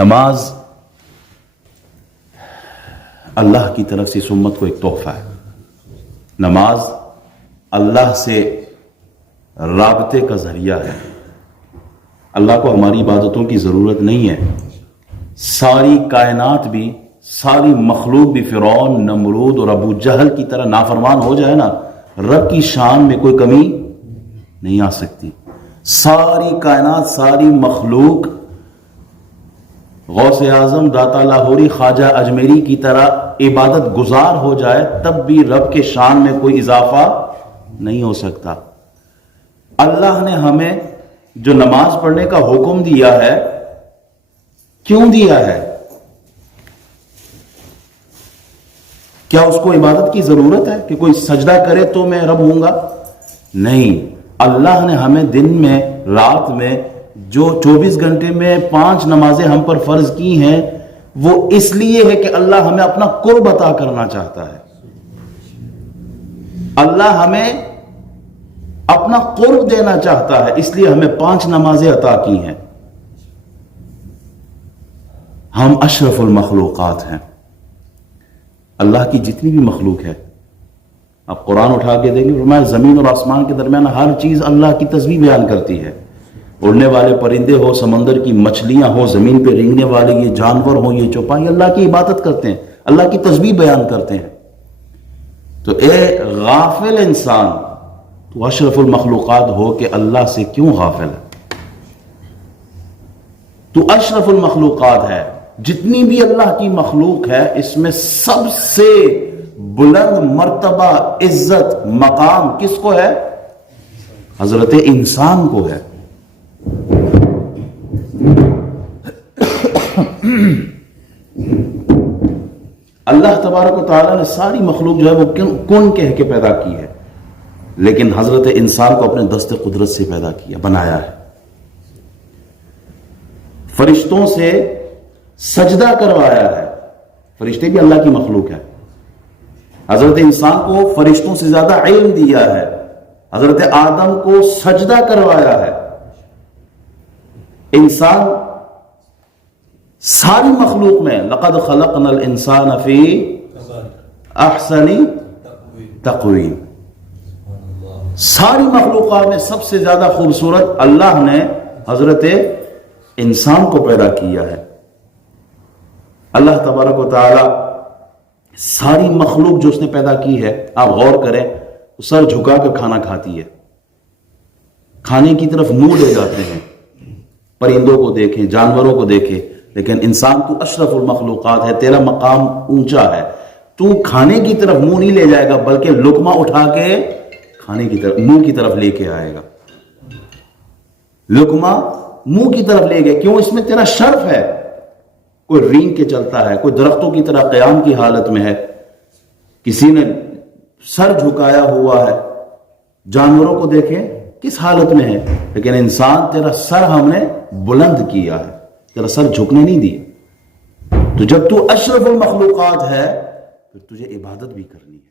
نماز اللہ کی طرف سے اس امت کو ایک تحفہ ہے. نماز اللہ سے رابطے کا ذریعہ ہے. اللہ کو ہماری عبادتوں کی ضرورت نہیں ہے. ساری کائنات بھی، ساری مخلوق بھی فرعون، نمرود اور ابو جہل کی طرح نافرمان ہو جائے نا، رب کی شان میں کوئی کمی نہیں آ سکتی. ساری کائنات، ساری مخلوق غوث اعظم، داتا لاہوری، خواجہ اجمیری کی طرح عبادت گزار ہو جائے تب بھی رب کے شان میں کوئی اضافہ نہیں ہو سکتا. اللہ نے ہمیں جو نماز پڑھنے کا حکم دیا ہے، کیوں دیا ہے؟ کیا اس کو عبادت کی ضرورت ہے کہ کوئی سجدہ کرے تو میں رب ہوں گا؟ نہیں. اللہ نے ہمیں دن میں، رات میں، جو 24 گھنٹے میں 5 نمازیں ہم پر فرض کی ہیں، وہ اس لیے ہے کہ اللہ ہمیں اپنا قرب عطا کرنا چاہتا ہے. اللہ ہمیں اپنا قرب دینا چاہتا ہے، اس لیے ہمیں 5 نمازیں عطا کی ہیں. ہم اشرف المخلوقات ہیں. اللہ کی جتنی بھی مخلوق ہے، آپ قرآن اٹھا کے دیکھیں، فرمایا زمین اور آسمان کے درمیان ہر چیز اللہ کی تسبیح بیان کرتی ہے. اڑنے والے پرندے ہو، سمندر کی مچھلیاں ہو، زمین پہ رینگنے والے یہ جانور ہوں، یہ چوپائے، اللہ کی عبادت کرتے ہیں، اللہ کی تسبیح بیان کرتے ہیں. تو اے غافل انسان، تو اشرف المخلوقات ہو کہ اللہ سے کیوں غافل ہے؟ تو اشرف المخلوقات ہے. جتنی بھی اللہ کی مخلوق ہے، اس میں سب سے بلند مرتبہ، عزت، مقام کس کو ہے؟ حضرت انسان کو ہے. اللہ تبارک و تعالیٰ نے ساری مخلوق جو ہے وہ کن کہہ کے پیدا کی ہے، لیکن حضرت انسان کو اپنے دست قدرت سے پیدا کیا، بنایا ہے. فرشتوں سے سجدہ کروایا ہے. فرشتے بھی اللہ کی مخلوق ہے. حضرت انسان کو فرشتوں سے زیادہ علم دیا ہے. حضرت آدم کو سجدہ کروایا ہے. انسان ساری مخلوق میں لقد خلقنا الانسان فی احسن تقویم، ساری مخلوقات میں سب سے زیادہ خوبصورت اللہ نے حضرت انسان کو پیدا کیا ہے. اللہ تبارک و تعالی ساری مخلوق جو اس نے پیدا کی ہے، آپ غور کریں، سر جھکا کر کھانا کھاتی ہے، کھانے کی طرف منہ لے جاتے ہیں. پرندوں کو دیکھیں، جانوروں کو دیکھیں، لیکن انسان تو اشرف المخلوقات ہے، تیرا مقام اونچا ہے. تو کھانے کی طرف منہ نہیں لے جائے گا، بلکہ لقمہ اٹھا کے کھانے کی طرف، منہ کی طرف لے کے آئے گا. لقمہ منہ کی طرف لے گئے، کیوں؟ اس میں تیرا شرف ہے. کوئی رینگ کے چلتا ہے، کوئی درختوں کی طرح قیام کی حالت میں ہے، کسی نے سر جھکایا ہوا ہے. جانوروں کو دیکھیں کس حالت میں ہے، لیکن انسان، تیرا سر ہم نے بلند کیا ہے، تیرا سر جھکنے نہیں دیا. تو جب تو اشرف المخلوقات ہے، پھر تجھے عبادت بھی کرنی ہے.